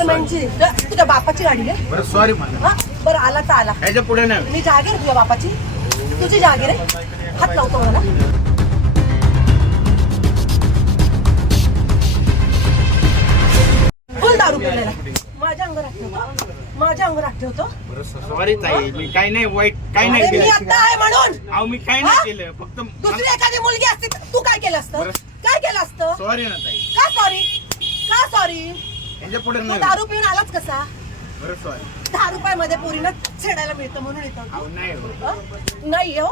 गव्हर्नमेंटची तुझ्या बापाची गाडी आहे बरं सॉरी मला. हा बरं आला तर आला. ह्याच्या पुढे नाही. मी जागीर तुझ्या बापाची. तुझी जागीर आहे हात लावतो मला. फुल दारू पिलेला. माझ्या अंगावर हात ठेवतो. माझ्या अंगावर हात ठेवतो. बरं सॉरी ताई मी काही नाही वाईट काही नाही अरे मी केलं. आता आहे म्हणून. अहो मी काही हा? नाही केलं फक्त दुसरी एखादी मुलगी असती तर तू काय केलं असतं? बरं. काय केलं असतं? सॉरी ना ताई. का सॉरी का सॉरी पुढे तू नाही दारू पिऊन आलाच कसा? बरं सॉरी दहा रुपयामध्ये पोरीनं छेडायला मिळतं म्हणून येतो. अहो नाही हो. हं? नाही हो.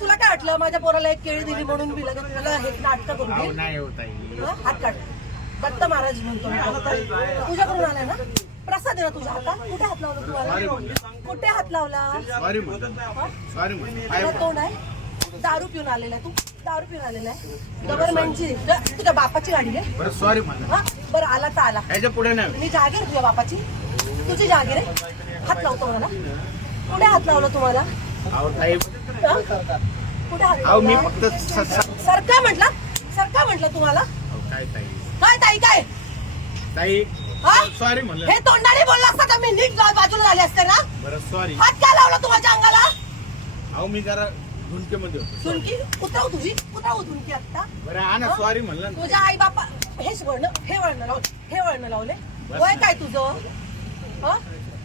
तुला काय वाटलं? माझ्या पोराला एक केळी दिली म्हणून मी लगेच तुला हे नाटक करून अहो? नाही हो ताई. हं? हात काढ. दत्त महाराज म्हणतो मी. तुझ्याकडून आलाय ना? प्रसाद आहे ना तुझ्या हातात कुठे हात लावला तुम्हाला कुठे हात लावला? सॉरी म्हणलं. सॉरी म्हणलं. काय तुला तोंड आहे? दारू पिऊन आलेला आहे तू. दारू पिऊन आलेला आहे. गव्हर्नमेंटची तुझ्या बापाची गाडी आहे बरं सॉरी हा? बरं आला तर आला. ह्याच्या पुढे नाही. मी जागीर तुझ्या बापाची. तुझी जागीर आहे हात लावतो मला. कुठे हात लावला तुम्हाला? अहो ताई. हं? कुठे हात अहो मी लावला? फक्त स- स- सर काय म्हटलं. सर काय म्हटलं तुम्हाला. अहो काय ताई? काय ताई काय? ताई हा? सॉरी म्हणलं. हे तोंडाने बोलला असता तर मी? नीट जा- बाजूला झाले असते ना? बरं सॉरी हात काय लावला तुझ्या अंगाला? अहो मी जरा झुणकेमध्ये होतो. झुणकी उतरव तुझी. उतरव झुणकी आता. बरं हा? ना सॉरी म्हणलं ना. तुझ्या आई बापा हेच वळण हे वळण लावले हे वळण लावले. बस. वय काय तुझं? हं?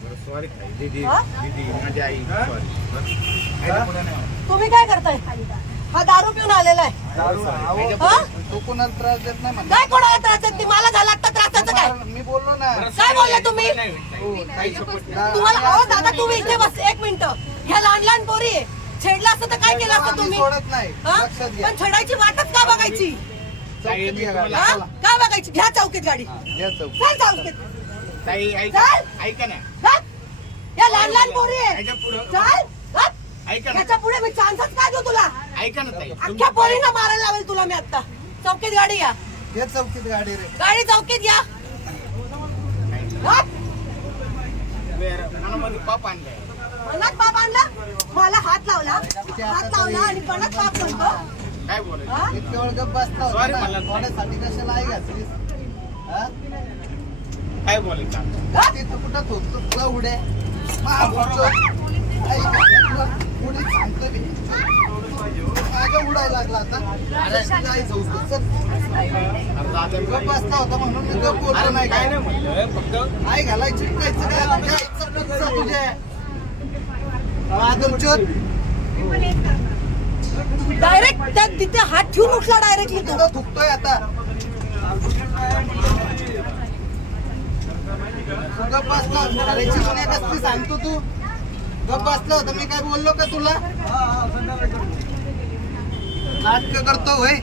बरं सॉरी ताई. दीदी हा? दीदी माझी आई. सॉरी ह्याच्या पुढे नाही तुम्ही काय करताय? हा दारू पिऊन आलेला आहे. हं? तू कोणाला त्रास देत नाही म्हणा काय कोणाला त्रास देत नाही? मला झाला आता त्रासाचं काय? मी बोललो ना. काय बोलले तुम्ही? नाही होत, ताई. ताई support करा. तुम्हाला अहो दादा तुम्ही इथे बस एक मिनिट. ह्या लहान लहान पोरी आहे. छेडलं असतं तर काय केलं असतं तुम्ही? सोडत नाही. हं? लक्षात घ्या. पण छेडायची वाटच का बघायची? ताई मी तुम्हाला. हं? का बघायची? घ्या चौकीत गाडी. घ्या. चल चौकीत. ताई ऐका. चल. ऐका ना. या लहान लहान पोरी. आहे ह्याच्या पुढं. चल. हं? ऐका ना. पुढे मी चान्सच काय देऊ तुला? ऐका ना ताई. अख्ख्या पोरींना मारायला लावेल तुला मी आता चौकीत गाडी या. चौकीत गाडी रे. गाडी चौकीत या. मनामध्ये पाप आणलाय. मनात बाप आणला मला हात लावला हात लावला आणि पणात बाप म्हणतो काय बोलायचं वेळ गप्प बसला होता Sorry ना. म्हणलं. कोणासाठी कशाला आहे घातलीस हा? काय बोलायचं आता? ते तू कुठं थोपतो तुला उड्या मा, बोलतो. ऐक तुला उडी सांगतो मी. माझ्या उडायला लागला आता अरे. चल. दादा, गप्प बसला होता म्हणून मी गप्प अरे नाही काय काय नाही म्हणलं फक्त आई घालायची चिटकायचं काय पुढचं तुझ्या माधवचोद डायरेक्ट त्या तिथे हात ठेवून उठला डायरेक्टली तो. तुझं थुकतोय आता. तू गप्प बसला गुन्हे कसली सांगतो तू. गप्प बसला होता. मी काय बोललो का तुला? नाटक करतो होय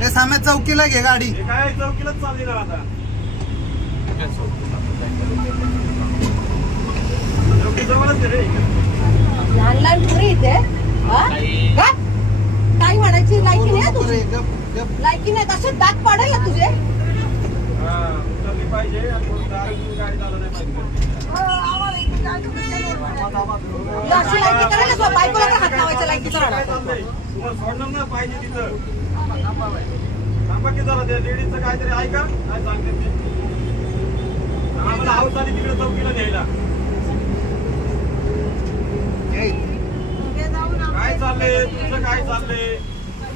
हे सामे चौकीला घे गाडी. काय चौकीलाच चालली ना आता चौकी जवळच आहे रे लहान लहान पोरी इथे हा? का? काय म्हणायची लायकी नाही हं तुझी? लायकी नाही तसे दात पाडेल ना तुझे. हा अशी लायकी करायला तुला बायकोला हात लावायच्या लायकीचा राहणार. ना पाहिजे तिथं. थांबा की जरा त्या लेडीजचं काहीतरी ऐका. काय सांगते ते? आम्हाला हाऊस आली तिकडे चौकीला न्यायला घे. काय चाललंय तुमचं काय चाललंय?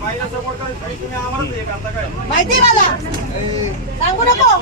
बाईला सपोर्ट करायचं तुम्ही आम्हालाच हे करता काय? माहिती मला? सांगू नको.